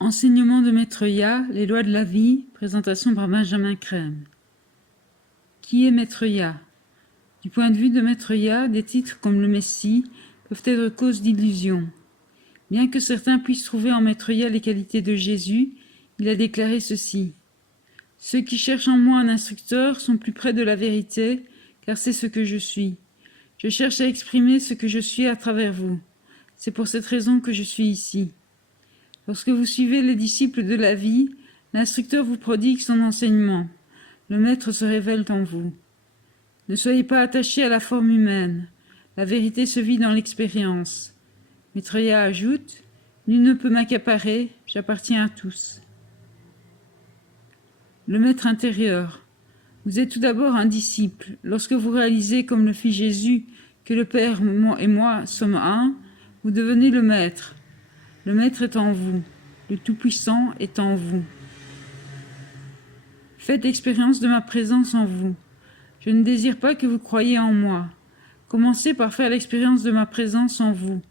Enseignement de Maître Ya, les lois de la vie, présentation par Benjamin Crème. Qui est Maître Ya? Du point de vue de Maître Ya, des titres comme le Messie peuvent être cause d'illusion. Bien que certains puissent trouver en Maître Ya les qualités de Jésus, il a déclaré ceci. Ceux qui cherchent en moi un instructeur sont plus près de la vérité, car c'est ce que je suis. Je cherche à exprimer ce que je suis à travers vous. C'est pour cette raison que je suis ici. Lorsque vous suivez les disciples de la vie, l'instructeur vous prodigue son enseignement. Le maître se révèle en vous. Ne soyez pas attachés à la forme humaine. La vérité se vit dans l'expérience. Maître Ya ajoute, nul ne peut m'accaparer, j'appartiens à tous. Le maître intérieur. Vous êtes tout d'abord un disciple. Lorsque vous réalisez, comme le fit Jésus, que le Père et moi sommes un, vous devenez le maître. Le maître est en vous. Le Tout-Puissant est en vous. Faites expérience de ma présence en vous. Je ne désire pas que vous croyiez en moi. Commencez par faire l'expérience de ma présence en vous.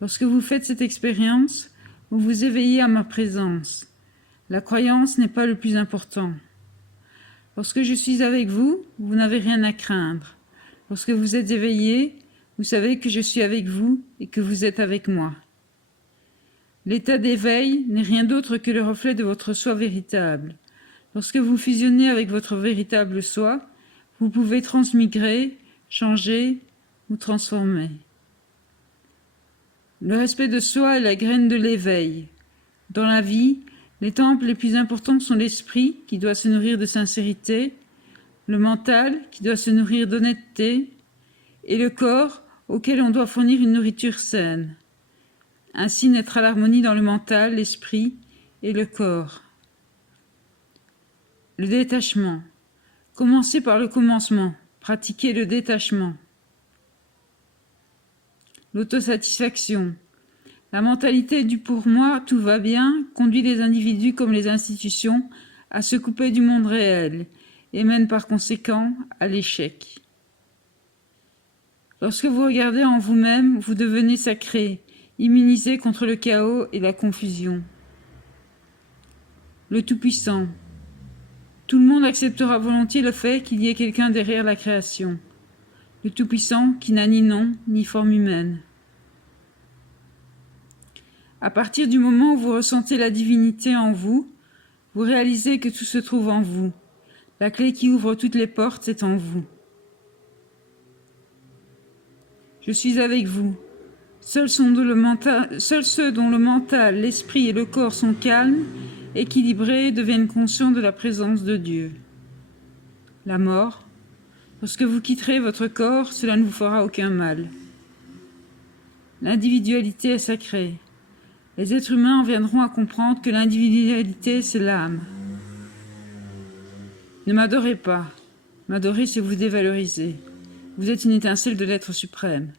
Lorsque vous faites cette expérience, vous vous éveillez à ma présence. La croyance n'est pas le plus important. Lorsque je suis avec vous, vous n'avez rien à craindre. Lorsque vous êtes éveillé, vous savez que je suis avec vous et que vous êtes avec moi. L'état d'éveil n'est rien d'autre que le reflet de votre soi véritable. Lorsque vous fusionnez avec votre véritable soi, vous pouvez transmigrer, changer ou transformer. Le respect de soi est la graine de l'éveil. Dans la vie, les temples les plus importants sont l'esprit, qui doit se nourrir de sincérité, le mental, qui doit se nourrir d'honnêteté, et le corps, auquel on doit fournir une nourriture saine. Ainsi naîtra l'harmonie dans le mental, l'esprit et le corps. Le détachement. Commencez par le commencement. Pratiquez le détachement. L'autosatisfaction. La mentalité du pour moi, tout va bien, conduit les individus comme les institutions à se couper du monde réel et mène par conséquent à l'échec. Lorsque vous regardez en vous-même, vous devenez sacré, immunisé contre le chaos et la confusion. Le Tout-Puissant. Tout le monde acceptera volontiers le fait qu'il y ait quelqu'un derrière la création. Le Tout-Puissant qui n'a ni nom ni forme humaine. À partir du moment où vous ressentez la divinité en vous, vous réalisez que tout se trouve en vous. La clé qui ouvre toutes les portes est en vous. Je suis avec vous. Seuls ceux dont le mental, l'esprit et le corps sont calmes, équilibrés, deviennent conscients de la présence de Dieu. La mort. Lorsque vous quitterez votre corps, cela ne vous fera aucun mal. L'individualité est sacrée. Les êtres humains en viendront à comprendre que l'individualité, c'est l'âme. Ne m'adorez pas. M'adorer, c'est vous dévaloriser. Vous êtes une étincelle de l'être suprême.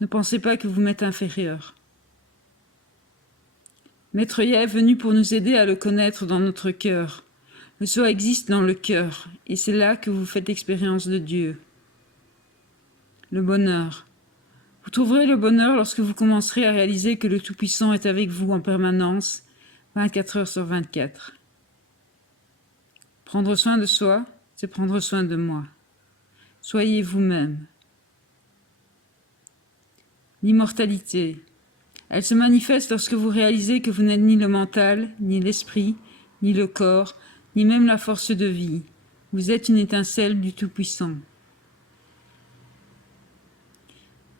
Ne pensez pas que vous m'êtes inférieur. Maître Ya est venu pour nous aider à le connaître dans notre cœur. Le soi existe dans le cœur, et c'est là que vous faites l'expérience de Dieu. Le bonheur. Vous trouverez le bonheur lorsque vous commencerez à réaliser que le Tout-Puissant est avec vous en permanence, 24 heures sur 24. Prendre soin de soi, c'est prendre soin de moi. Soyez vous-même. L'immortalité. Elle se manifeste lorsque vous réalisez que vous n'êtes ni le mental, ni l'esprit, ni le corps, ni même la force de vie. Vous êtes une étincelle du Tout-Puissant.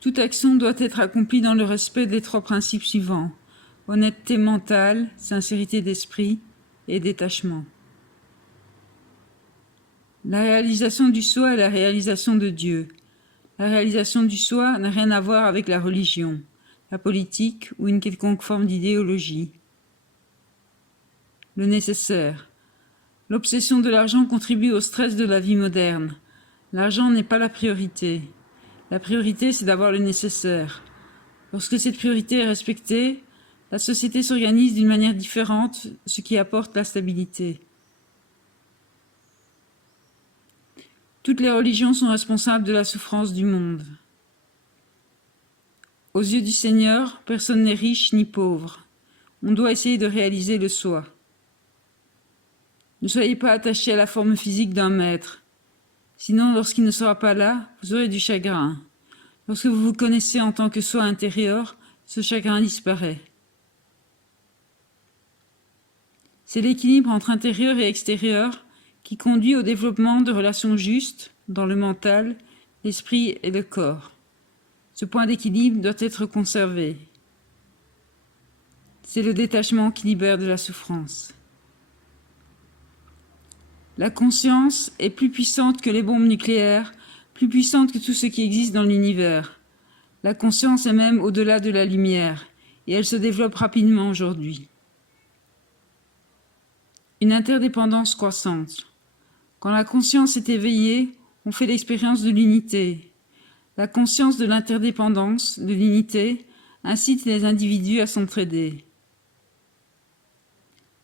Toute action doit être accomplie dans le respect des 3 principes suivants: honnêteté mentale, sincérité d'esprit et détachement. La réalisation du soi est la réalisation de Dieu. La réalisation du soi n'a rien à voir avec la religion, la politique ou une quelconque forme d'idéologie. Le nécessaire. L'obsession de l'argent contribue au stress de la vie moderne. L'argent n'est pas la priorité. La priorité, c'est d'avoir le nécessaire. Lorsque cette priorité est respectée, la société s'organise d'une manière différente, ce qui apporte la stabilité. Toutes les religions sont responsables de la souffrance du monde. Aux yeux du Seigneur, personne n'est riche ni pauvre. on doit essayer de réaliser le soi. Ne soyez pas attachés à la forme physique d'un maître. Sinon, lorsqu'il ne sera pas là, vous aurez du chagrin. Lorsque vous vous connaissez en tant que soi intérieur, ce chagrin disparaît. C'est l'équilibre entre intérieur et extérieur qui conduit au développement de relations justes dans le mental, l'esprit et le corps. Ce point d'équilibre doit être conservé. C'est le détachement qui libère de la souffrance. La conscience est plus puissante que les bombes nucléaires, plus puissante que tout ce qui existe dans l'univers. La conscience est même au-delà de la lumière, et elle se développe rapidement aujourd'hui. Une interdépendance croissante. Quand la conscience est éveillée, on fait l'expérience de l'unité. La conscience de l'interdépendance, de l'unité, incite les individus à s'entraider.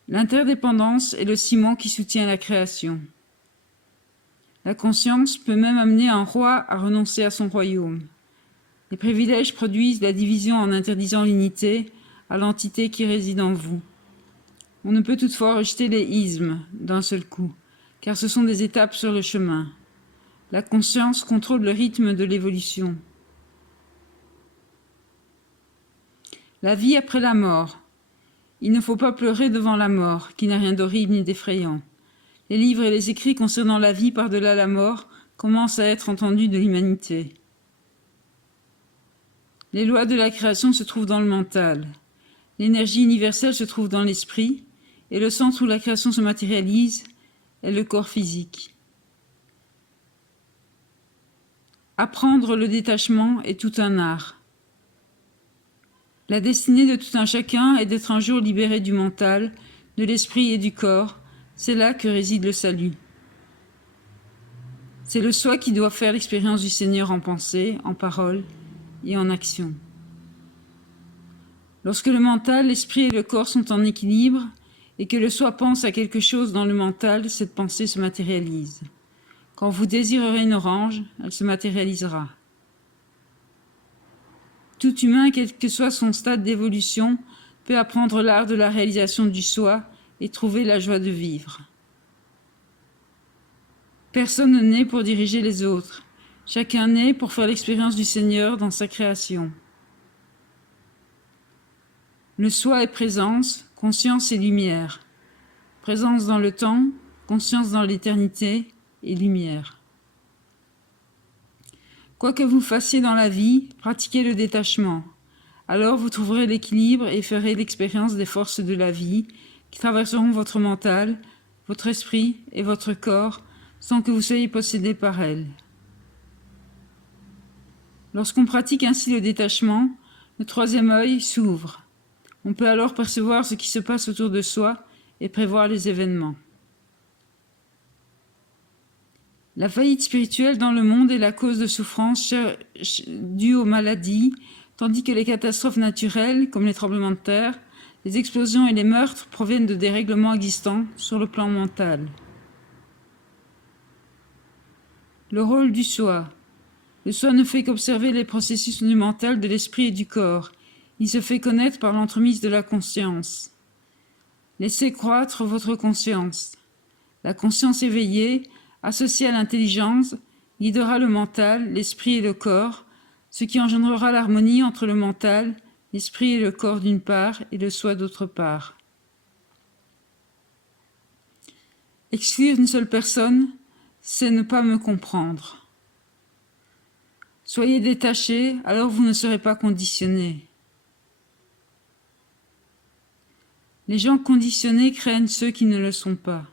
L'interdépendance est le ciment qui soutient la création. La conscience peut même amener un roi à renoncer à son royaume. Les privilèges produisent la division en interdisant l'unité à l'entité qui réside en vous. On ne peut toutefois rejeter les ismes d'un seul coup, car ce sont des étapes sur le chemin. La conscience contrôle le rythme de l'évolution. La vie après la mort. Il ne faut pas pleurer devant la mort, qui n'a rien d'horrible ni d'effrayant. Les livres et les écrits concernant la vie par-delà la mort commencent à être entendus de l'humanité. Les lois de la création se trouvent dans le mental. L'énergie universelle se trouve dans l'esprit, et le centre où la création se matérialise est le corps physique. Apprendre le détachement est tout un art. La destinée de tout un chacun est d'être un jour libéré du mental, de l'esprit et du corps. C'est là que réside le salut. C'est le soi qui doit faire l'expérience du Seigneur en pensée, en parole et en action. Lorsque le mental, l'esprit et le corps sont en équilibre et que le soi pense à quelque chose dans le mental, cette pensée se matérialise. Quand vous désirerez une orange, elle se matérialisera. Tout humain, quel que soit son stade d'évolution, peut apprendre l'art de la réalisation du soi et trouver la joie de vivre. Personne ne naît pour diriger les autres. Chacun naît pour faire l'expérience du Seigneur dans sa création. Le soi est présence, conscience et lumière. Présence dans le temps, conscience dans l'éternité et lumière. Quoi que vous fassiez dans la vie, pratiquez le détachement. Alors vous trouverez l'équilibre et ferez l'expérience des forces de la vie qui traverseront votre mental, votre esprit et votre corps sans que vous soyez possédés par elles. Lorsqu'on pratique ainsi le détachement, le troisième œil s'ouvre. On peut alors percevoir ce qui se passe autour de soi et prévoir les événements. La faillite spirituelle dans le monde est la cause de souffrances dues aux maladies, tandis que les catastrophes naturelles, comme les tremblements de terre, les explosions et les meurtres, proviennent de dérèglements existants sur le plan mental. Le rôle du soi. Le soi ne fait qu'observer les processus du mental, de l'esprit et du corps. Il se fait connaître par l'entremise de la conscience. Laissez croître votre conscience. La conscience éveillée, associée à l'intelligence, guidera le mental, l'esprit et le corps, ce qui engendrera l'harmonie entre le mental, l'esprit et le corps d'une part et le soi d'autre part. Exclure une seule personne, c'est ne pas me comprendre. Soyez détachés, alors vous ne serez pas conditionnés. Les gens conditionnés craignent ceux qui ne le sont pas.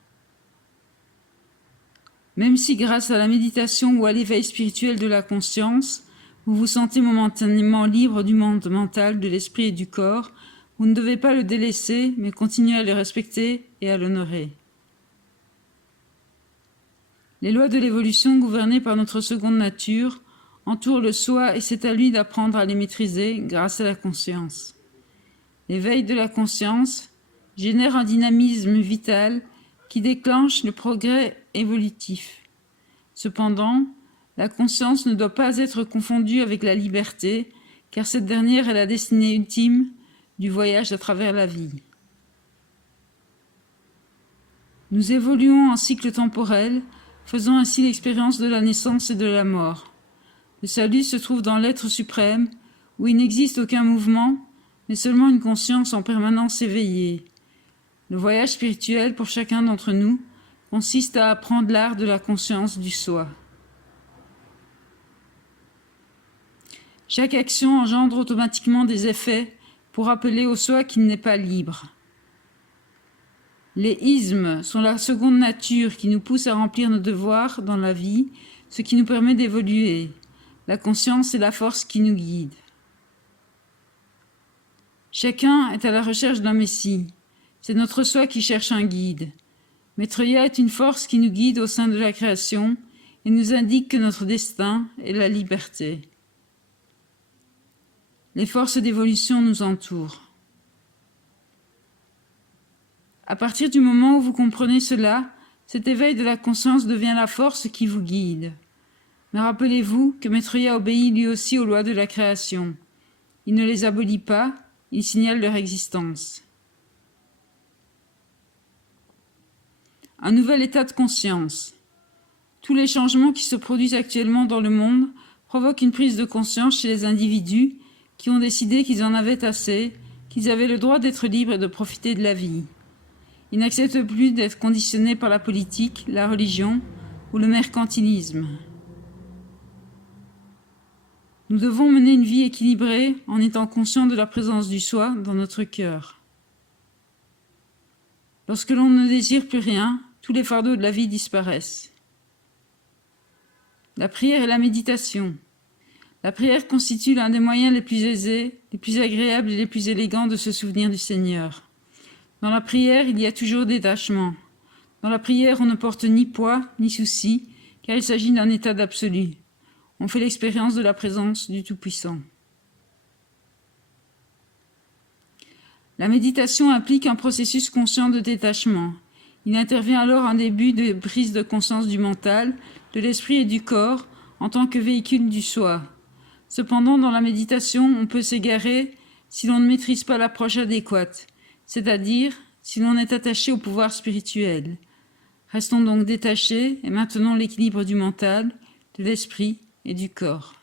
Même si grâce à la méditation ou à l'éveil spirituel de la conscience, vous vous sentez momentanément libre du monde mental, de l'esprit et du corps, vous ne devez pas le délaisser, mais continuer à le respecter et à l'honorer. Les lois de l'évolution gouvernées par notre seconde nature entourent le soi et c'est à lui d'apprendre à les maîtriser grâce à la conscience. L'éveil de la conscience génère un dynamisme vital qui déclenche le progrès évolutif. Cependant, la conscience ne doit pas être confondue avec la liberté, car cette dernière est la destinée ultime du voyage à travers la vie. Nous évoluons en cycle temporel, faisant ainsi l'expérience de la naissance et de la mort. Le salut se trouve dans l'être suprême, où il n'existe aucun mouvement, mais seulement une conscience en permanence éveillée. Le voyage spirituel pour chacun d'entre nous consiste à apprendre l'art de la conscience du soi. Chaque action engendre automatiquement des effets pour rappeler au soi qu'il n'est pas libre. Les ismes sont la seconde nature qui nous pousse à remplir nos devoirs dans la vie, ce qui nous permet d'évoluer. La conscience est la force qui nous guide. Chacun est à la recherche d'un Messie. C'est notre soi qui cherche un guide. Maitreya est une force qui nous guide au sein de la création et nous indique que notre destin est la liberté. Les forces d'évolution nous entourent. À partir du moment où vous comprenez cela, cet éveil de la conscience devient la force qui vous guide. Mais rappelez-vous que Maitreya obéit lui aussi aux lois de la création. Il ne les abolit pas, il signale leur existence. Un nouvel état de conscience. Tous les changements qui se produisent actuellement dans le monde provoquent une prise de conscience chez les individus qui ont décidé qu'ils en avaient assez, qu'ils avaient le droit d'être libres et de profiter de la vie. Ils n'acceptent plus d'être conditionnés par la politique, la religion ou le mercantilisme. Nous devons mener une vie équilibrée en étant conscients de la présence du soi dans notre cœur. Lorsque l'on ne désire plus rien, tous les fardeaux de la vie disparaissent. La prière et la méditation. La prière constitue l'un des moyens les plus aisés, les plus agréables et les plus élégants de se souvenir du Seigneur. Dans la prière, il y a toujours détachement. Dans la prière, on ne porte ni poids, ni souci, car il s'agit d'un état d'absolu. On fait l'expérience de la présence du Tout-Puissant. La méditation implique un processus conscient de détachement. Il intervient alors un début de prise de conscience du mental, de l'esprit et du corps en tant que véhicule du soi. Cependant, dans la méditation, on peut s'égarer si l'on ne maîtrise pas l'approche adéquate, c'est-à-dire si l'on est attaché au pouvoir spirituel. Restons donc détachés et maintenons l'équilibre du mental, de l'esprit et du corps.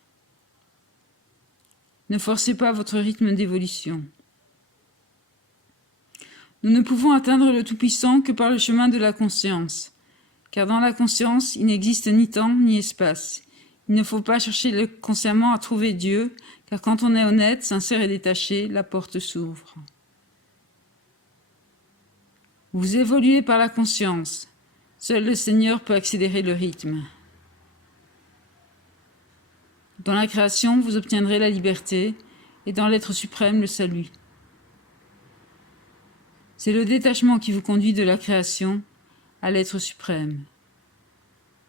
Ne forcez pas votre rythme d'évolution. Nous ne pouvons atteindre le Tout-Puissant que par le chemin de la conscience, car dans la conscience, il n'existe ni temps ni espace. Il ne faut pas chercher consciemment à trouver Dieu, car quand on est honnête, sincère et détaché, la porte s'ouvre. Vous évoluez par la conscience. Seul le Seigneur peut accélérer le rythme. Dans la création, vous obtiendrez la liberté, et dans l'être suprême, le salut. C'est le détachement qui vous conduit de la création à l'être suprême.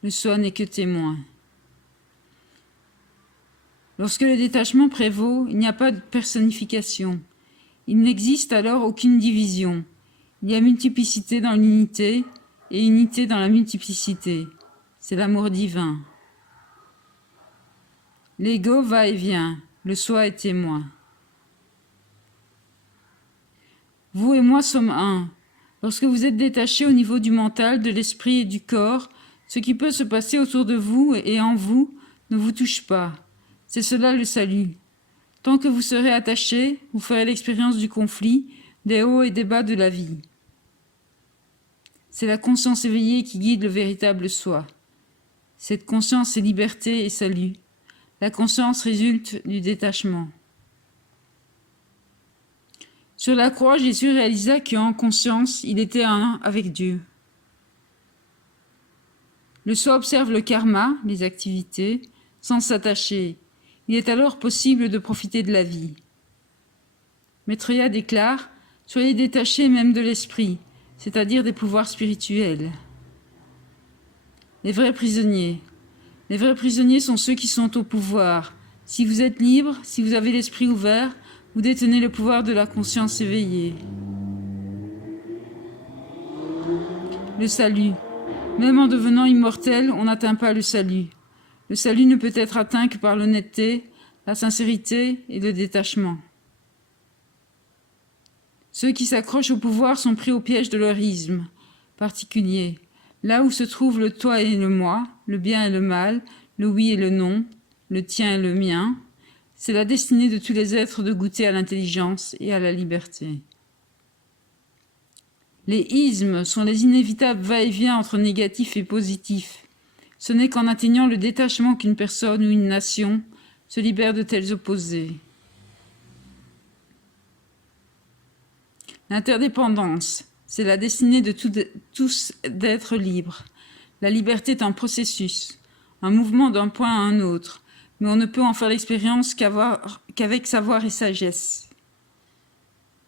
Le soi n'est que témoin. Lorsque le détachement prévaut, il n'y a pas de personnification. Il n'existe alors aucune division. Il y a multiplicité dans l'unité et unité dans la multiplicité. C'est l'amour divin. L'ego va et vient, le soi est témoin. Vous et moi sommes un. Lorsque vous êtes détachés au niveau du mental, de l'esprit et du corps, ce qui peut se passer autour de vous et en vous ne vous touche pas. C'est cela le salut. Tant que vous serez attachés, vous ferez l'expérience du conflit, des hauts et des bas de la vie. C'est la conscience éveillée qui guide le véritable soi. Cette conscience est liberté et salut. La conscience résulte du détachement. Sur la croix, Jésus réalisa qu'en conscience, il était un avec Dieu. Le soi observe le karma, les activités, sans s'attacher. Il est alors possible de profiter de la vie. Maitreya déclare « Soyez détachés même de l'esprit, c'est-à-dire des pouvoirs spirituels. » Les vrais prisonniers. Les vrais prisonniers sont ceux qui sont au pouvoir. Si vous êtes libre, si vous avez l'esprit ouvert, vous détenez le pouvoir de la conscience éveillée. Le salut. Même en devenant immortel, on n'atteint pas le salut. Le salut ne peut être atteint que par l'honnêteté, la sincérité et le détachement. Ceux qui s'accrochent au pouvoir sont pris au piège de leur isme particulier, là où se trouvent le toi et le moi, le bien et le mal, le oui et le non, le tien et le mien. C'est la destinée de tous les êtres de goûter à l'intelligence et à la liberté. Les ismes sont les inévitables va-et-vient entre négatif et positif. Ce n'est qu'en atteignant le détachement qu'une personne ou une nation se libère de tels opposés. L'interdépendance, c'est la destinée de tous d'être libres. La liberté est un processus, un mouvement d'un point à un autre, mais on ne peut en faire l'expérience qu'avec savoir et sagesse.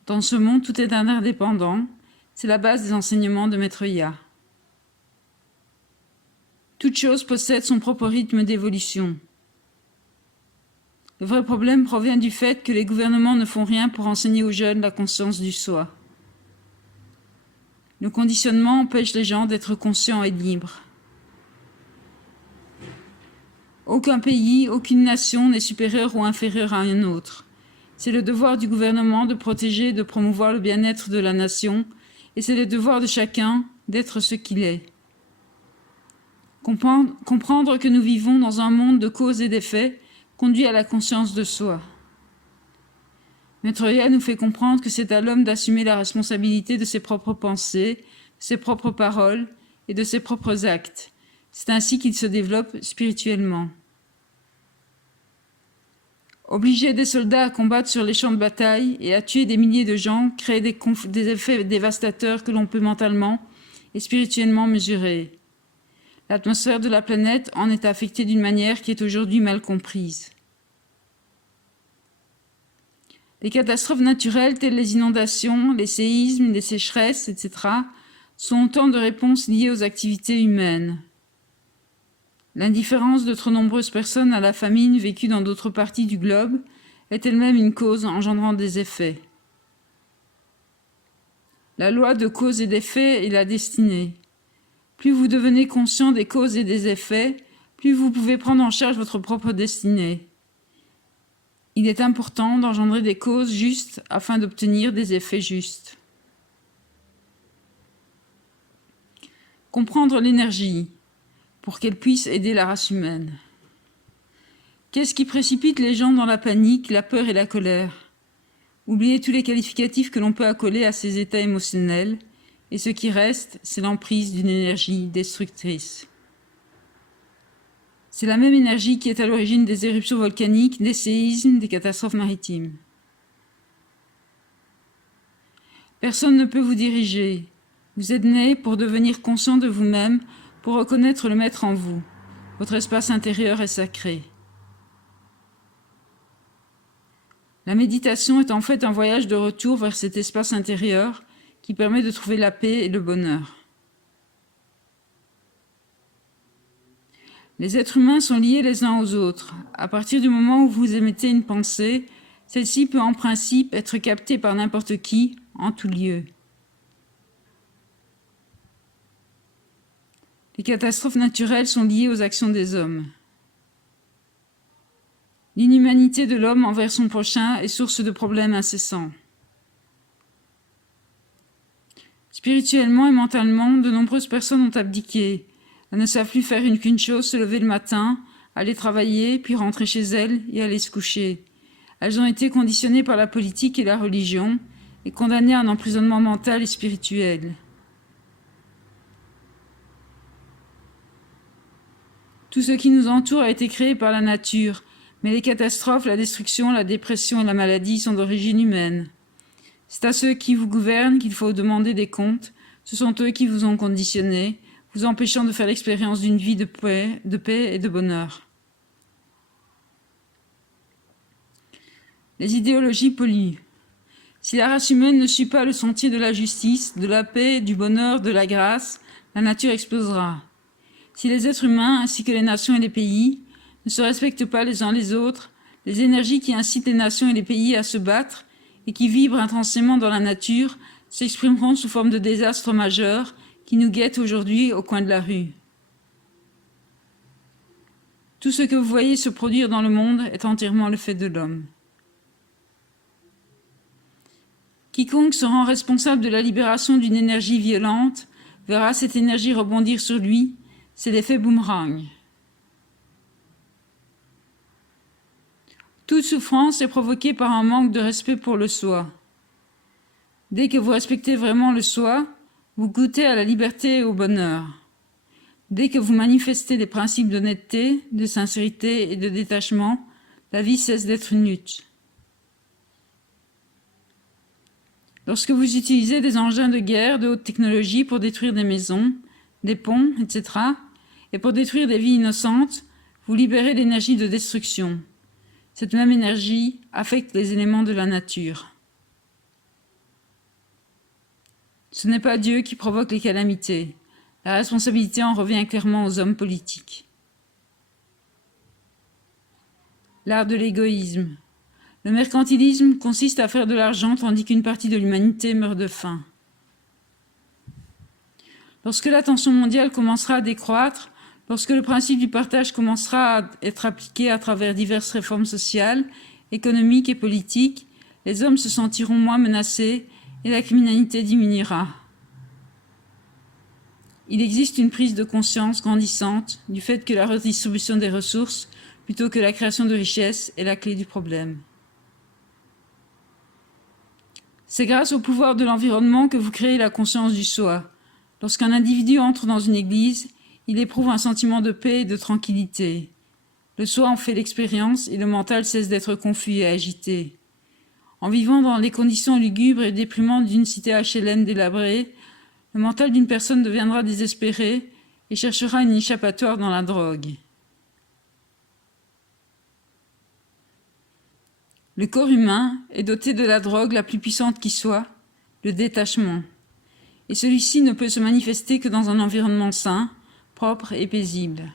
Dans ce monde, tout est interdépendant, c'est la base des enseignements de Maître Ya. Toute chose possède son propre rythme d'évolution. Le vrai problème provient du fait que les gouvernements ne font rien pour enseigner aux jeunes la conscience du soi. Le conditionnement empêche les gens d'être conscients et libres. Aucun pays, aucune nation n'est supérieur ou inférieur à un autre. C'est le devoir du gouvernement de protéger et de promouvoir le bien-être de la nation, et c'est le devoir de chacun d'être ce qu'il est. Comprendre que nous vivons dans un monde de causes et d'effets conduit à la conscience de soi. Maître Ya nous fait comprendre que c'est à l'homme d'assumer la responsabilité de ses propres pensées, de ses propres paroles et de ses propres actes. C'est ainsi qu'il se développe spirituellement. Obliger des soldats à combattre sur les champs de bataille et à tuer des milliers de gens crée des effets dévastateurs que l'on peut mentalement et spirituellement mesurer. L'atmosphère de la planète en est affectée d'une manière qui est aujourd'hui mal comprise. Les catastrophes naturelles telles les inondations, les séismes, les sécheresses, etc. sont autant de réponses liées aux activités humaines. L'indifférence de trop nombreuses personnes à la famine vécue dans d'autres parties du globe est elle-même une cause engendrant des effets. La loi de cause et d'effet est la destinée. Plus vous devenez conscient des causes et des effets, plus vous pouvez prendre en charge votre propre destinée. Il est important d'engendrer des causes justes afin d'obtenir des effets justes. Comprendre l'énergie pour qu'elle puisse aider la race humaine. Qu'est-ce qui précipite les gens dans la panique, la peur et la colère? Oubliez tous les qualificatifs que l'on peut accoler à ces états émotionnels, et ce qui reste, c'est l'emprise d'une énergie destructrice. C'est la même énergie qui est à l'origine des éruptions volcaniques, des séismes, des catastrophes maritimes. Personne ne peut vous diriger. Vous êtes né pour devenir conscient de vous-même, pour reconnaître le maître en vous. Votre espace intérieur est sacré. La méditation est en fait un voyage de retour vers cet espace intérieur qui permet de trouver la paix et le bonheur. Les êtres humains sont liés les uns aux autres. À partir du moment où vous émettez une pensée, celle-ci peut en principe être captée par n'importe qui, en tout lieu. Les catastrophes naturelles sont liées aux actions des hommes. L'inhumanité de l'homme envers son prochain est source de problèmes incessants. Spirituellement et mentalement, de nombreuses personnes ont abdiqué. Elles ne savent plus faire qu'une chose, se lever le matin, aller travailler, puis rentrer chez elles et aller se coucher. Elles ont été conditionnées par la politique et la religion et condamnées à un emprisonnement mental et spirituel. Tout ce qui nous entoure a été créé par la nature, mais les catastrophes, la destruction, la dépression et la maladie sont d'origine humaine. C'est à ceux qui vous gouvernent qu'il faut demander des comptes. Ce sont eux qui vous ont conditionné, vous empêchant de faire l'expérience d'une vie de paix et de bonheur. Les idéologies polluent. Si la race humaine ne suit pas le sentier de la justice, de la paix, du bonheur, de la grâce, la nature explosera. Si les êtres humains, ainsi que les nations et les pays, ne se respectent pas les uns les autres, les énergies qui incitent les nations et les pays à se battre et qui vibrent intensément dans la nature s'exprimeront sous forme de désastres majeurs qui nous guettent aujourd'hui au coin de la rue. Tout ce que vous voyez se produire dans le monde est entièrement le fait de l'homme. Quiconque se rend responsable de la libération d'une énergie violente verra cette énergie rebondir sur lui, c'est l'effet boomerang. Toute souffrance est provoquée par un manque de respect pour le soi. Dès que vous respectez vraiment le soi, vous goûtez à la liberté et au bonheur. Dès que vous manifestez des principes d'honnêteté, de sincérité et de détachement, la vie cesse d'être une lutte. Lorsque vous utilisez des engins de guerre de haute technologie pour détruire des maisons, des ponts, etc., et pour détruire des vies innocentes, vous libérez l'énergie de destruction. Cette même énergie affecte les éléments de la nature. Ce n'est pas Dieu qui provoque les calamités. La responsabilité en revient clairement aux hommes politiques. L'art de l'égoïsme. Le mercantilisme consiste à faire de l'argent tandis qu'une partie de l'humanité meurt de faim. Lorsque la tension mondiale commencera à décroître, lorsque le principe du partage commencera à être appliqué à travers diverses réformes sociales, économiques et politiques, les hommes se sentiront moins menacés et la criminalité diminuera. Il existe une prise de conscience grandissante du fait que la redistribution des ressources, plutôt que la création de richesses, est la clé du problème. C'est grâce au pouvoir de l'environnement que vous créez la conscience du soi. Lorsqu'un individu entre dans une église, il éprouve un sentiment de paix et de tranquillité. Le soi en fait l'expérience et le mental cesse d'être confus et agité. En vivant dans les conditions lugubres et déprimantes d'une cité HLM délabrée, le mental d'une personne deviendra désespéré et cherchera une échappatoire dans la drogue. Le corps humain est doté de la drogue la plus puissante qui soit, le détachement. Et celui-ci ne peut se manifester que dans un environnement sain, propre et paisible.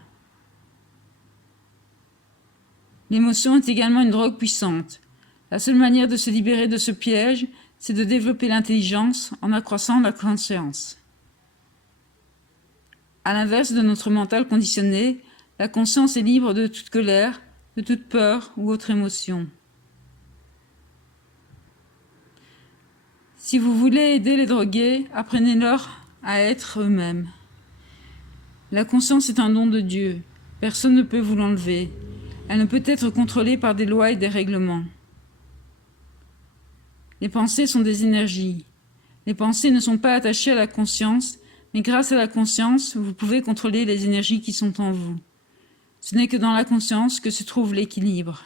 L'émotion est également une drogue puissante. La seule manière de se libérer de ce piège, c'est de développer l'intelligence en accroissant la conscience. À l'inverse de notre mental conditionné, la conscience est libre de toute colère, de toute peur ou autre émotion. Si vous voulez aider les drogués, apprenez-leur à être eux-mêmes. La conscience est un don de Dieu. Personne ne peut vous l'enlever. Elle ne peut être contrôlée par des lois et des règlements. Les pensées sont des énergies. Les pensées ne sont pas attachées à la conscience, mais grâce à la conscience, vous pouvez contrôler les énergies qui sont en vous. Ce n'est que dans la conscience que se trouve l'équilibre.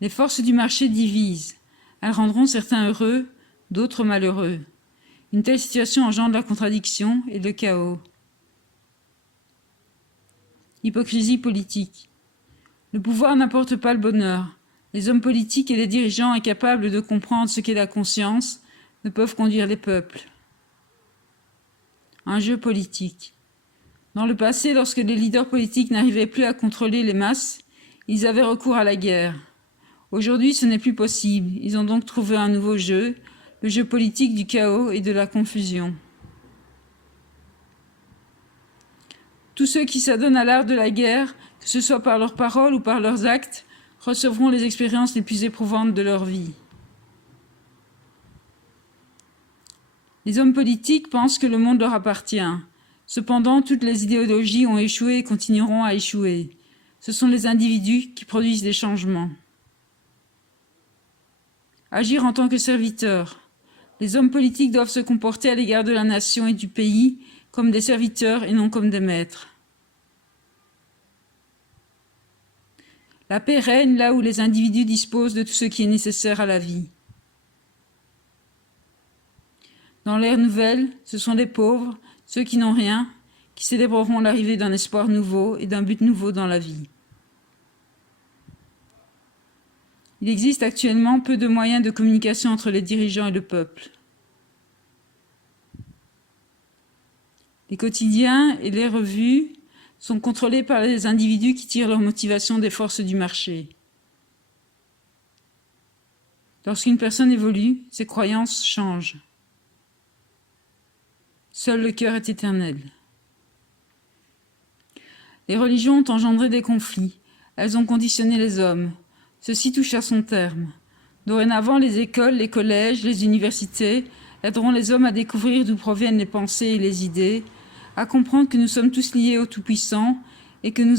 Les forces du marché divisent. Elles rendront certains heureux, d'autres malheureux. Une telle situation engendre la contradiction et le chaos. Hypocrisie politique. Le pouvoir n'apporte pas le bonheur. Les hommes politiques et les dirigeants incapables de comprendre ce qu'est la conscience ne peuvent conduire les peuples. Un jeu politique. Dans le passé, lorsque les leaders politiques n'arrivaient plus à contrôler les masses, ils avaient recours à la guerre. Aujourd'hui, ce n'est plus possible. Ils ont donc trouvé un nouveau jeu, le jeu politique du chaos et de la confusion. Tous ceux qui s'adonnent à l'art de la guerre, que ce soit par leurs paroles ou par leurs actes, recevront les expériences les plus éprouvantes de leur vie. Les hommes politiques pensent que le monde leur appartient. Cependant, toutes les idéologies ont échoué et continueront à échouer. Ce sont les individus qui produisent des changements. Agir en tant que serviteurs. Les hommes politiques doivent se comporter à l'égard de la nation et du pays comme des serviteurs et non comme des maîtres. La paix règne là où les individus disposent de tout ce qui est nécessaire à la vie. Dans l'ère nouvelle, ce sont les pauvres, ceux qui n'ont rien, qui célébreront l'arrivée d'un espoir nouveau et d'un but nouveau dans la vie. Il existe actuellement peu de moyens de communication entre les dirigeants et le peuple. Les quotidiens et les revues sont contrôlés par les individus qui tirent leur motivation des forces du marché. Lorsqu'une personne évolue, ses croyances changent. Seul le cœur est éternel. Les religions ont engendré des conflits. Elles ont conditionné les hommes. Ceci touche à son terme. Dorénavant, les écoles, les collèges, les universités aideront les hommes à découvrir d'où proviennent les pensées et les idées, à comprendre que nous sommes tous liés au Tout-Puissant et que nous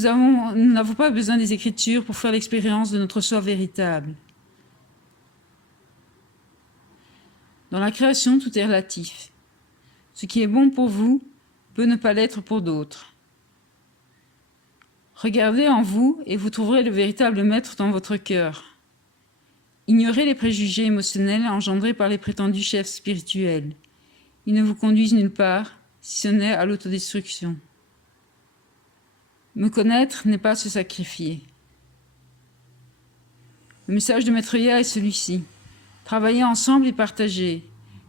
n'avons pas besoin des Écritures pour faire l'expérience de notre soi véritable. Dans la création, tout est relatif. Ce qui est bon pour vous peut ne pas l'être pour d'autres. Regardez en vous et vous trouverez le véritable maître dans votre cœur. Ignorez les préjugés émotionnels engendrés par les prétendus chefs spirituels. Ils ne vous conduisent nulle part, si ce n'est à l'autodestruction. Me connaître n'est pas se sacrifier. Le message de Maître Ya est celui-ci. Travaillez ensemble et partagez.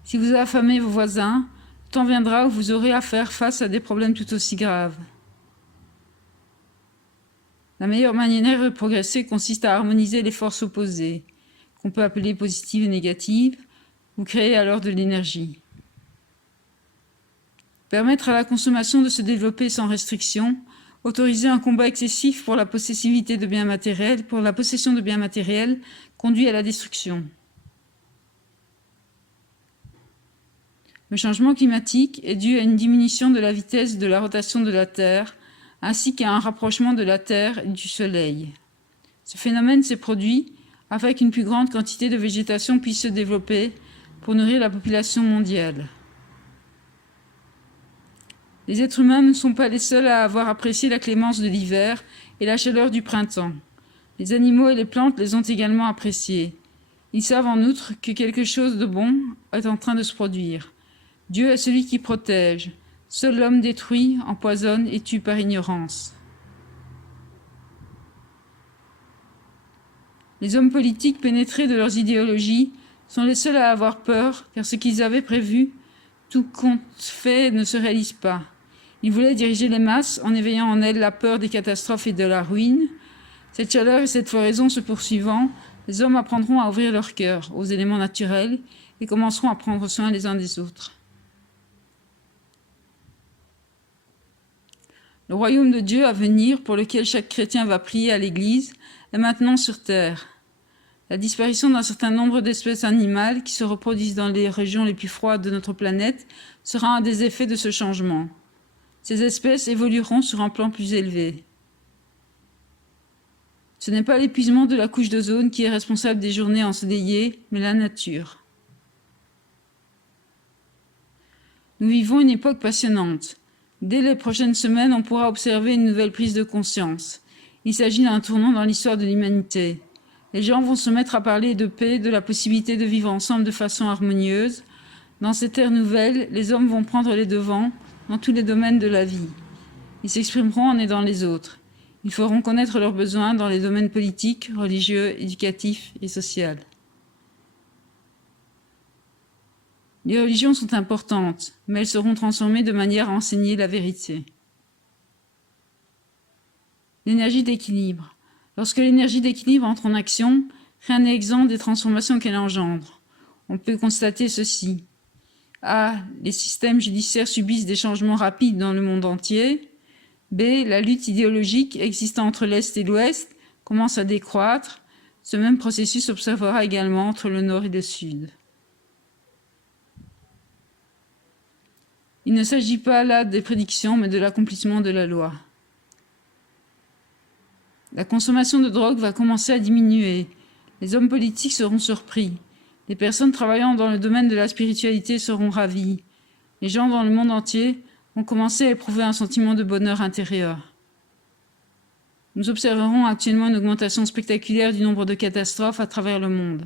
Si vous affamez vos voisins, le temps viendra où vous aurez à faire face à des problèmes tout aussi graves. La meilleure manière de progresser consiste à harmoniser les forces opposées, qu'on peut appeler positives et négatives. Vous créez alors de l'énergie. Permettre à la consommation de se développer sans restriction, autoriser un combat excessif pour la possessivité de biens matériels, pour la possession de biens matériels, conduit à la destruction. Le changement climatique est dû à une diminution de la vitesse de la rotation de la Terre, ainsi qu'à un rapprochement de la Terre et du Soleil. Ce phénomène s'est produit afin qu'une plus grande quantité de végétation puisse se développer pour nourrir la population mondiale. Les êtres humains ne sont pas les seuls à avoir apprécié la clémence de l'hiver et la chaleur du printemps. Les animaux et les plantes les ont également appréciés. Ils savent en outre que quelque chose de bon est en train de se produire. Dieu est celui qui protège. Seul l'homme détruit, empoisonne et tue par ignorance. Les hommes politiques pénétrés de leurs idéologies sont les seuls à avoir peur, car ce qu'ils avaient prévu, tout compte fait, ne se réalise pas. Ils voulaient diriger les masses en éveillant en elles la peur des catastrophes et de la ruine. Cette chaleur et cette floraison se poursuivant, les hommes apprendront à ouvrir leur cœur aux éléments naturels et commenceront à prendre soin les uns des autres. Le royaume de Dieu à venir, pour lequel chaque chrétien va prier à l'Église, est maintenant sur terre. La disparition d'un certain nombre d'espèces animales qui se reproduisent dans les régions les plus froides de notre planète sera un des effets de ce changement. Ces espèces évolueront sur un plan plus élevé. Ce n'est pas l'épuisement de la couche d'ozone qui est responsable des journées ensoleillées, mais la nature. Nous vivons une époque passionnante. Dès les prochaines semaines, on pourra observer une nouvelle prise de conscience. Il s'agit d'un tournant dans l'histoire de l'humanité. Les gens vont se mettre à parler de paix, de la possibilité de vivre ensemble de façon harmonieuse. Dans cette ère nouvelle, les hommes vont prendre les devants dans tous les domaines de la vie. Ils s'exprimeront en aidant les autres. Ils feront connaître leurs besoins dans les domaines politiques, religieux, éducatifs et sociaux. Les religions sont importantes, mais elles seront transformées de manière à enseigner la vérité. L'énergie d'équilibre. Lorsque l'énergie d'équilibre entre en action, rien n'est exempt des transformations qu'elle engendre. On peut constater ceci. A. Les systèmes judiciaires subissent des changements rapides dans le monde entier. B. La lutte idéologique existant entre l'Est et l'Ouest commence à décroître. Ce même processus s'observera également entre le Nord et le Sud. Il ne s'agit pas là des prédictions, mais de l'accomplissement de la loi. La consommation de drogue va commencer à diminuer. Les hommes politiques seront surpris. Les personnes travaillant dans le domaine de la spiritualité seront ravies. Les gens dans le monde entier vont commencer à éprouver un sentiment de bonheur intérieur. Nous observerons actuellement une augmentation spectaculaire du nombre de catastrophes à travers le monde.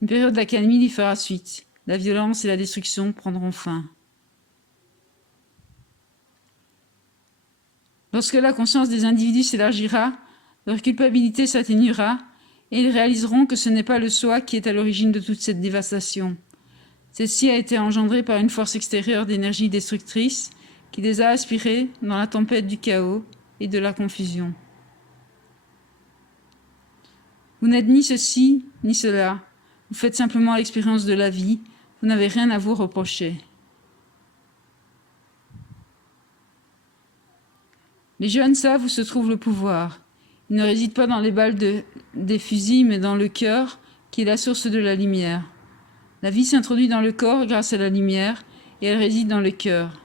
Une période d'accalmie y fera suite. La violence et la destruction prendront fin. Lorsque la conscience des individus s'élargira, leur culpabilité s'atténuera et ils réaliseront que ce n'est pas le soi qui est à l'origine de toute cette dévastation. Celle-ci a été engendrée par une force extérieure d'énergie destructrice qui les a aspirés dans la tempête du chaos et de la confusion. Vous n'êtes ni ceci ni cela. Vous faites simplement l'expérience de la vie. Vous n'avez rien à vous reprocher. Les jeunes savent où se trouve le pouvoir. Il ne réside pas dans les balles des fusils, mais dans le cœur, qui est la source de la lumière. La vie s'introduit dans le corps grâce à la lumière et elle réside dans le cœur.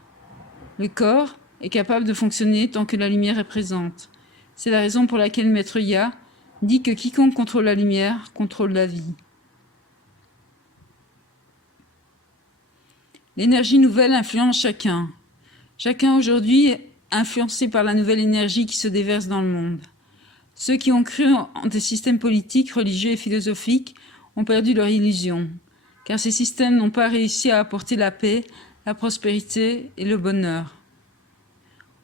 Le corps est capable de fonctionner tant que la lumière est présente. C'est la raison pour laquelle Maître Ya dit que quiconque contrôle la lumière contrôle la vie. L'énergie nouvelle influence chacun. Chacun aujourd'hui est influencé par la nouvelle énergie qui se déverse dans le monde. Ceux qui ont cru en des systèmes politiques, religieux et philosophiques ont perdu leur illusion, car ces systèmes n'ont pas réussi à apporter la paix, la prospérité et le bonheur.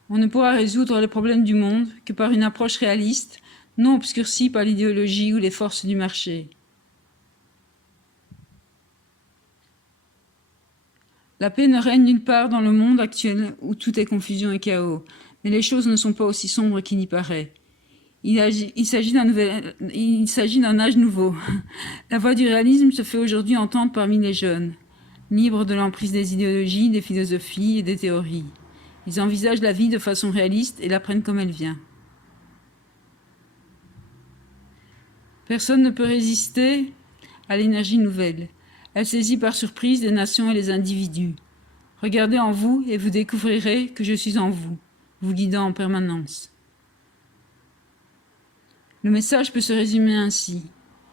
On ne pourra résoudre les problèmes du monde que par une approche réaliste, non obscurcie par l'idéologie ou les forces du marché. La paix ne règne nulle part dans le monde actuel où tout est confusion et chaos, mais les choses ne sont pas aussi sombres qu'il y paraît. Il s'agit d'un âge nouveau. La voix du réalisme se fait aujourd'hui entendre parmi les jeunes, libres de l'emprise des idéologies, des philosophies et des théories. Ils envisagent la vie de façon réaliste et la prennent comme elle vient. Personne ne peut résister à l'énergie nouvelle. Elle saisit par surprise les nations et les individus. Regardez en vous et vous découvrirez que je suis en vous, vous guidant en permanence. Le message peut se résumer ainsi.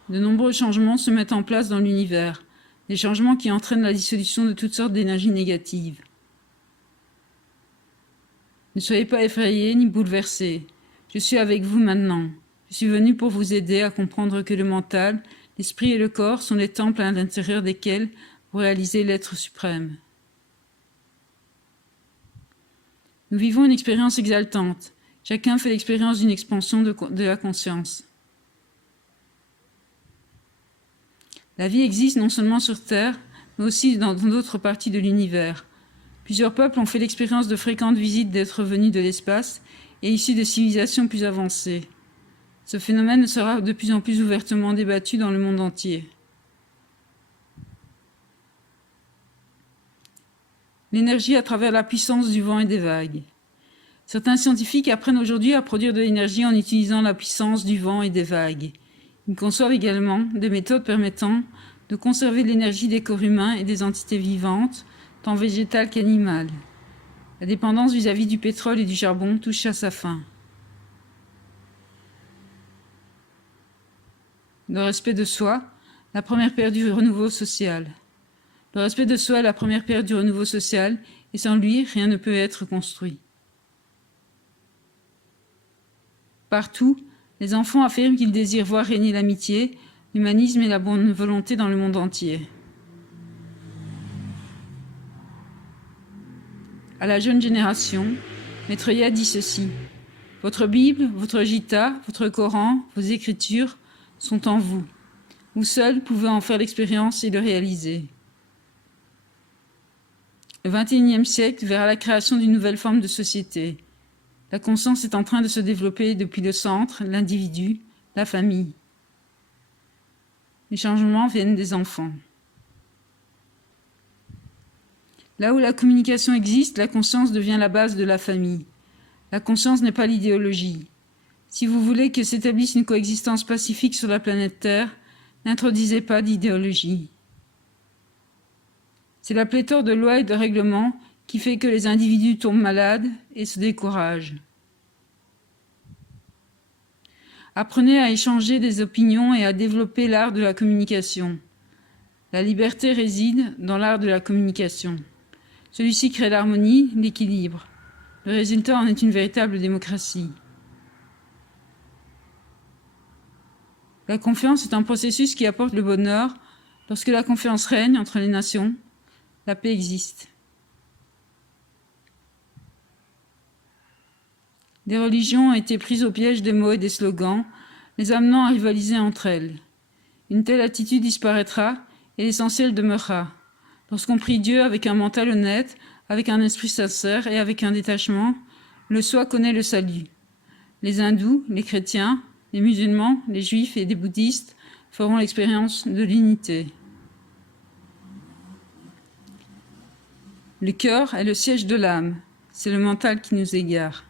De nombreux changements se mettent en place dans l'univers, des changements qui entraînent la dissolution de toutes sortes d'énergies négatives. Ne soyez pas effrayés ni bouleversés. Je suis avec vous maintenant. Je suis venu pour vous aider à comprendre que le mental, l'esprit et le corps sont les temples à l'intérieur desquels vous réalisez l'être suprême. Nous vivons une expérience exaltante. Chacun fait l'expérience d'une expansion de la conscience. La vie existe non seulement sur Terre, mais aussi dans d'autres parties de l'univers. Plusieurs peuples ont fait l'expérience de fréquentes visites d'êtres venus de l'espace et issus de civilisations plus avancées. Ce phénomène sera de plus en plus ouvertement débattu dans le monde entier. L'énergie à travers la puissance du vent et des vagues. Certains scientifiques apprennent aujourd'hui à produire de l'énergie en utilisant la puissance du vent et des vagues. Ils conçoivent également des méthodes permettant de conserver l'énergie des corps humains et des entités vivantes, tant végétales qu'animales. La dépendance vis-à-vis du pétrole et du charbon touche à sa fin. Le respect de soi, la première pierre du renouveau social. Le respect de soi est la première pierre du renouveau social, et sans lui, rien ne peut être construit. Partout, les enfants affirment qu'ils désirent voir régner l'amitié, l'humanisme et la bonne volonté dans le monde entier. À la jeune génération, Maître Ya dit ceci. Votre Bible, votre Gita, votre Coran, vos écritures sont en vous. Vous seuls pouvez en faire l'expérience et le réaliser. Le XXIe siècle verra la création d'une nouvelle forme de société. La conscience est en train de se développer depuis le centre, l'individu, la famille. Les changements viennent des enfants. Là où la communication existe, la conscience devient la base de la famille. La conscience n'est pas l'idéologie. Si vous voulez que s'établisse une coexistence pacifique sur la planète Terre, n'introduisez pas d'idéologie. C'est la pléthore de lois et de règlements qui fait que les individus tombent malades et se découragent. Apprenez à échanger des opinions et à développer l'art de la communication. La liberté réside dans l'art de la communication. Celui-ci crée l'harmonie, l'équilibre. Le résultat en est une véritable démocratie. La confiance est un processus qui apporte le bonheur. Lorsque la confiance règne entre les nations, la paix existe. Des religions ont été prises au piège des mots et des slogans, les amenant à rivaliser entre elles. Une telle attitude disparaîtra et l'essentiel demeurera. Lorsqu'on prie Dieu avec un mental honnête, avec un esprit sincère et avec un détachement, le soi connaît le salut. Les hindous, les chrétiens, les musulmans, les juifs et les bouddhistes feront l'expérience de l'unité. Le cœur est le siège de l'âme, c'est le mental qui nous égare.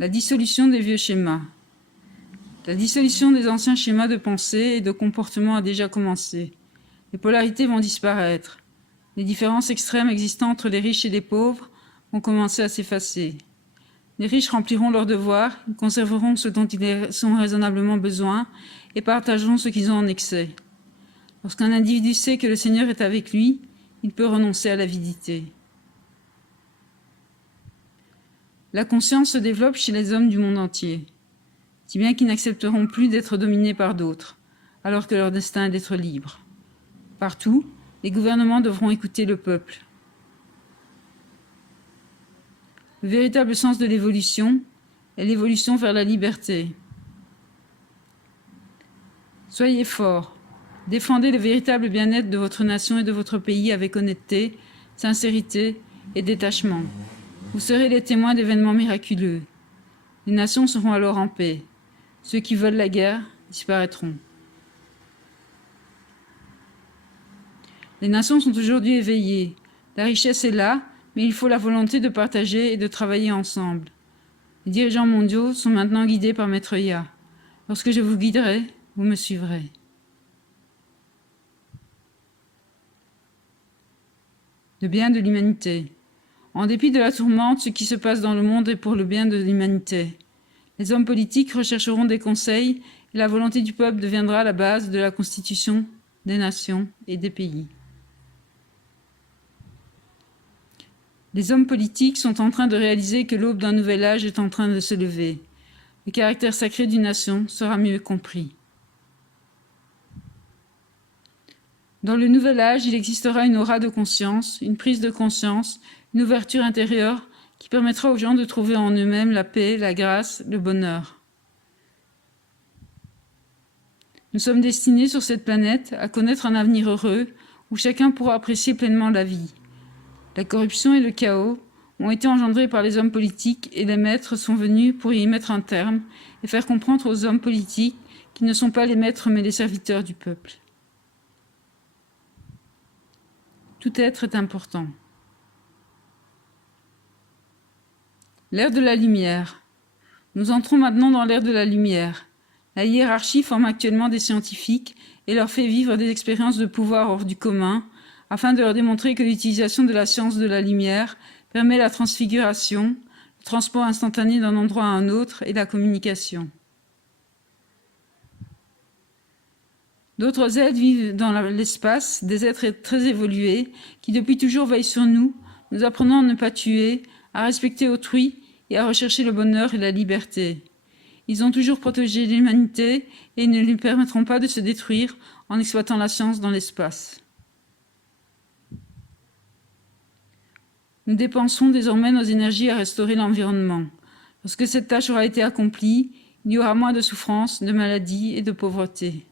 La dissolution des vieux schémas. La dissolution des anciens schémas de pensée et de comportement a déjà commencé. Les polarités vont disparaître. Les différences extrêmes existant entre les riches et les pauvres vont commencer à s'effacer. Les riches rempliront leurs devoirs, ils conserveront ce dont ils ont raisonnablement besoin et partageront ce qu'ils ont en excès. Lorsqu'un individu sait que le Seigneur est avec lui, il peut renoncer à l'avidité. La conscience se développe chez les hommes du monde entier, si bien qu'ils n'accepteront plus d'être dominés par d'autres, alors que leur destin est d'être libres. Partout, les gouvernements devront écouter le peuple. Le véritable sens de l'évolution est l'évolution vers la liberté. Soyez forts, défendez le véritable bien-être de votre nation et de votre pays avec honnêteté, sincérité et détachement. Vous serez les témoins d'événements miraculeux. Les nations seront alors en paix. Ceux qui veulent la guerre disparaîtront. Les nations sont aujourd'hui éveillées. La richesse est là, mais il faut la volonté de partager et de travailler ensemble. Les dirigeants mondiaux sont maintenant guidés par Maître Ya. Lorsque je vous guiderai, vous me suivrez. Le bien de l'humanité. En dépit de la tourmente, ce qui se passe dans le monde est pour le bien de l'humanité. Les hommes politiques rechercheront des conseils et la volonté du peuple deviendra la base de la constitution des nations et des pays. Les hommes politiques sont en train de réaliser que l'aube d'un nouvel âge est en train de se lever. Le caractère sacré d'une nation sera mieux compris. Dans le nouvel âge, il existera une aura de conscience, une prise de conscience, une ouverture intérieure qui permettra aux gens de trouver en eux-mêmes la paix, la grâce, le bonheur. Nous sommes destinés sur cette planète à connaître un avenir heureux où chacun pourra apprécier pleinement la vie. La corruption et le chaos ont été engendrés par les hommes politiques et les maîtres sont venus pour y mettre un terme et faire comprendre aux hommes politiques qu'ils ne sont pas les maîtres mais les serviteurs du peuple. Tout être est important. L'ère de la lumière. Nous entrons maintenant dans l'ère de la lumière. La hiérarchie forme actuellement des scientifiques et leur fait vivre des expériences de pouvoir hors du commun, afin de leur démontrer que l'utilisation de la science de la lumière permet la transfiguration, le transport instantané d'un endroit à un autre et la communication. D'autres êtres vivent dans l'espace, des êtres très évolués, qui depuis toujours veillent sur nous, nous apprenant à ne pas tuer, à respecter autrui et à rechercher le bonheur et la liberté. Ils ont toujours protégé l'humanité et ne lui permettront pas de se détruire en exploitant la science dans l'espace. Nous dépensons désormais nos énergies à restaurer l'environnement. Lorsque cette tâche aura été accomplie, il y aura moins de souffrances, de maladies et de pauvreté.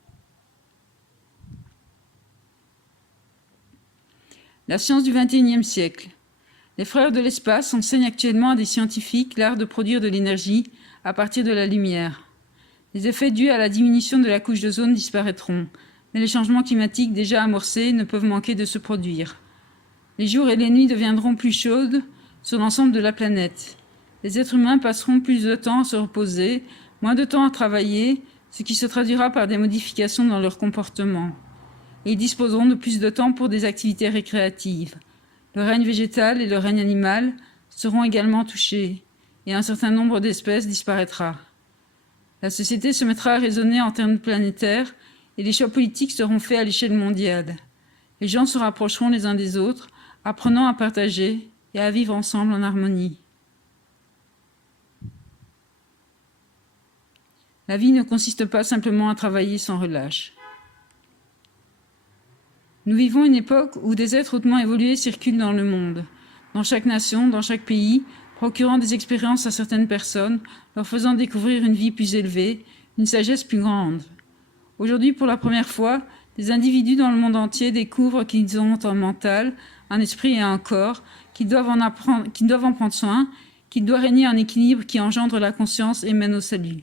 La science du XXIe siècle. Les frères de l'espace enseignent actuellement à des scientifiques l'art de produire de l'énergie à partir de la lumière. Les effets dus à la diminution de la couche d'ozone disparaîtront, mais les changements climatiques déjà amorcés ne peuvent manquer de se produire. Les jours et les nuits deviendront plus chaudes sur l'ensemble de la planète. Les êtres humains passeront plus de temps à se reposer, moins de temps à travailler, ce qui se traduira par des modifications dans leur comportement. Et ils disposeront de plus de temps pour des activités récréatives. Le règne végétal et le règne animal seront également touchés, et un certain nombre d'espèces disparaîtra. La société se mettra à raisonner en termes planétaires, et les choix politiques seront faits à l'échelle mondiale. Les gens se rapprocheront les uns des autres, apprenant à partager et à vivre ensemble en harmonie. La vie ne consiste pas simplement à travailler sans relâche. Nous vivons une époque où des êtres hautement évolués circulent dans le monde, dans chaque nation, dans chaque pays, procurant des expériences à certaines personnes, leur faisant découvrir une vie plus élevée, une sagesse plus grande. Aujourd'hui, pour la première fois, des individus dans le monde entier découvrent qu'ils ont un mental, un esprit et un corps, qu'ils doivent en prendre soin, qu'il doit régner un équilibre qui engendre la conscience et mène au salut.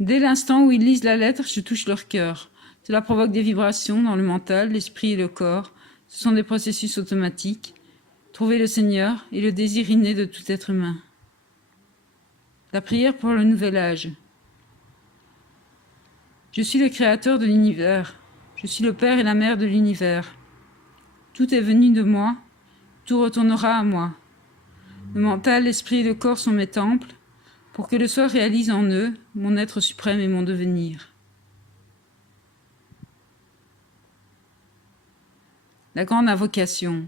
Dès l'instant où ils lisent la lettre, je touche leur cœur. Cela provoque des vibrations dans le mental, l'esprit et le corps. Ce sont des processus automatiques. Trouver le Seigneur est le désir inné de tout être humain. La prière pour le nouvel âge. Je suis le créateur de l'univers. Je suis le père et la mère de l'univers. Tout est venu de moi. Tout retournera à moi. Le mental, l'esprit et le corps sont mes temples, pour que le soi réalise en eux mon être suprême et mon devenir. La grande invocation.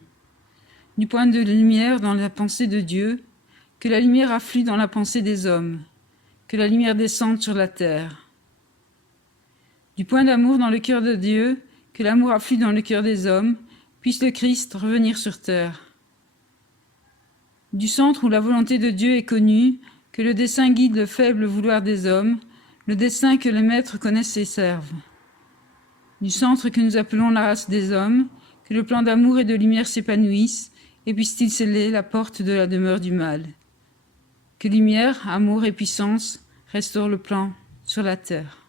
Du point de lumière dans la pensée de Dieu, que la lumière afflue dans la pensée des hommes, que la lumière descende sur la terre. Du point d'amour dans le cœur de Dieu, que l'amour afflue dans le cœur des hommes, puisse le Christ revenir sur terre. Du centre où la volonté de Dieu est connue, que le dessein guide le faible vouloir des hommes, le dessein que les maîtres connaissent et servent. Du centre que nous appelons la race des hommes, que le plan d'amour et de lumière s'épanouisse, et puisse-t-il sceller la porte de la demeure du mal. Que lumière, amour et puissance restaurent le plan sur la terre.